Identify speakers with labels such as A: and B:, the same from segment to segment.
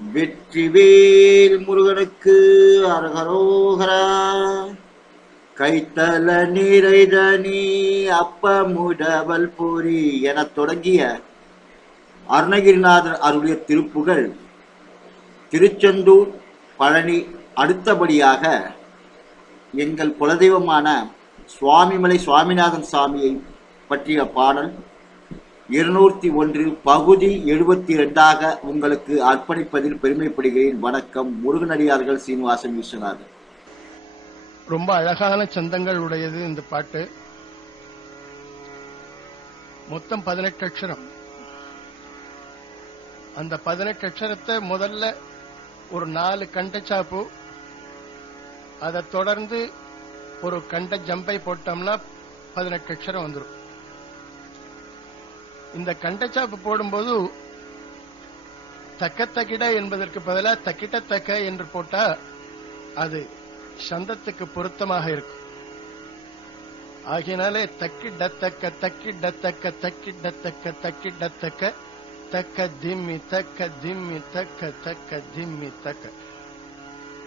A: வெற்றிவேல் முருகனுக்கு அரகரோகரா. கைத்தல நிறைதனி அப்பமுடவல் பொறி எனத் தொடங்கிய அருணகிரிநாதர் அருளிய திருப்புகள் திருச்செந்தூர் பழனி அடுத்தபடியாக எங்கள் குலதெய்வமான சுவாமிமலை சுவாமிநாதன் சாமியை பற்றிய பாடல் இருநூற்றி ஒன்று பகுதி எழுபத்தி ரெண்டாக உங்களுக்கு அர்ப்பணிப்பதில் பெருமைப்படுகிறேன். வணக்கம். முருகனடியார்கள் சீனிவாசன் விஸ்வநாதன்.
B: ரொம்ப அழகான சந்தங்கள் உடையது இந்த பாட்டு. மொத்தம் பதினெட்டு அக்ஷரம். அந்த பதினெட்டு அக்ஷரத்தை முதல்ல ஒரு நாலு கண்டச்சாப்பு அதை தொடர்ந்து ஒரு கண்ட ஜம்பை போட்டோம்னா பதினெட்டு அக்ஷரம் வந்துடும் இந்த கண்டச்சாப்பு போடும்போது தக்க தக்கிட என்பதற்கு பதிலாக தக்கிட்ட தக்க என்று போட்டா அது சந்தத்துக்கு பொருத்தமாக இருக்கும். ஆகினாலே தக்கிட தக்க தக்கிட தக்க தக்கிட தக்க தக்கிட தக்க தக்க திம்மி தக்க திம்மி தக்க தக்க திம்மி தக்க.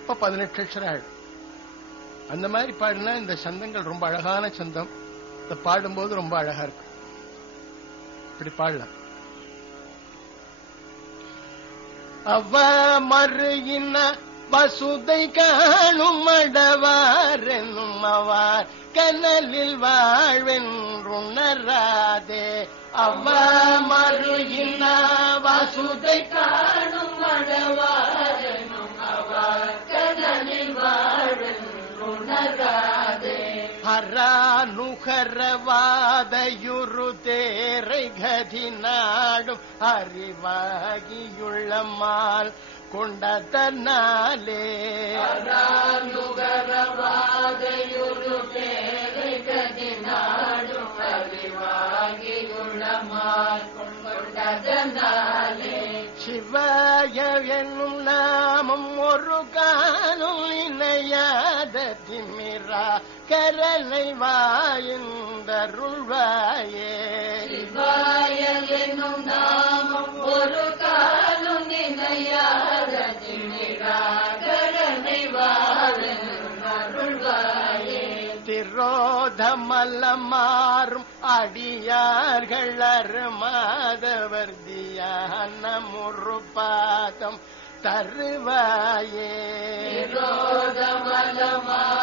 B: இப்ப பதினெட்டு அக்ஷரம் ஆயிடும். அந்த மாதிரி பாடினா இந்த சந்தங்கள் ரொம்ப அழகான சந்தம். இதை பாடும்போது ரொம்ப அழகா இருக்கும். இப்படி பாடலாம். அவ மறுகின வசுதை காணும் அடவாரெனும் அவார் கனலில் வாழ்வென்றுணராதே அவ மறுகின வசுதை காணும் ஹரானுகரவாதையுரு தேரை கதி நாடும் அறிவாகியுள்ளமால் கொண்டதனாலே ஹரானுகரவாதையுரு தேரை கதி நாடும் அறிவாகியுள்ளமால் கொண்டதனாலே சிவாய என்னும் நாமம் ஒரு காலம் இணையாத திமிரா. கரலை வாயுந்தருள்வாயே.
C: சிவாய என்னும் நாமம் ஒரு காலும் நினையாத திமிராகரனை வாழுள்வாயே
B: திரோதமல்லமாறும் அடியார்கள் அருமாதவர் தியான முறுபாதம் தருவாயே.
C: விரோதமலமாறும்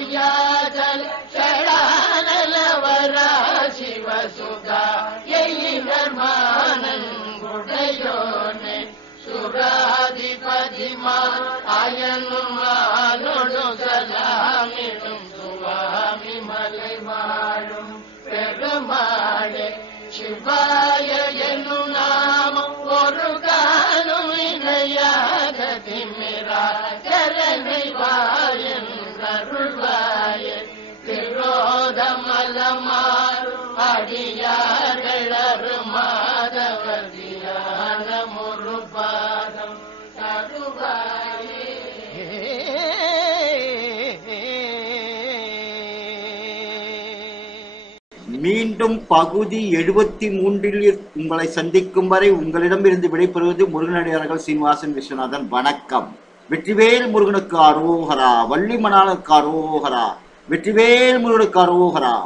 B: கோடி உருவான ஒளிவாகும் மயில் மேலங்கிலோனே துவாதச புயாதல் ஷடானலவரா சிவசுதா எயினர்மானன் குடையோனே சுராதிபதிமா அயனும் மானொடு சலாமிடும் சுவாமி மலை வாழும் பெருமாளே சிவாய என்னும்
A: மீண்டும் பகுதி எழுபத்தி மூன்றில் உங்களை சந்திக்கும் வரை உங்களிடமிருந்து விடைபெறுவது முருகனடியார்கள் சீனிவாசன் விஸ்வநாதன். வணக்கம். வெற்றிவேல் முருகனுக்கு அரோகரா. வள்ளிமணாலுக்கு அரோகரா. வெற்றிவேல் முருகனுக்கு அரோகரா.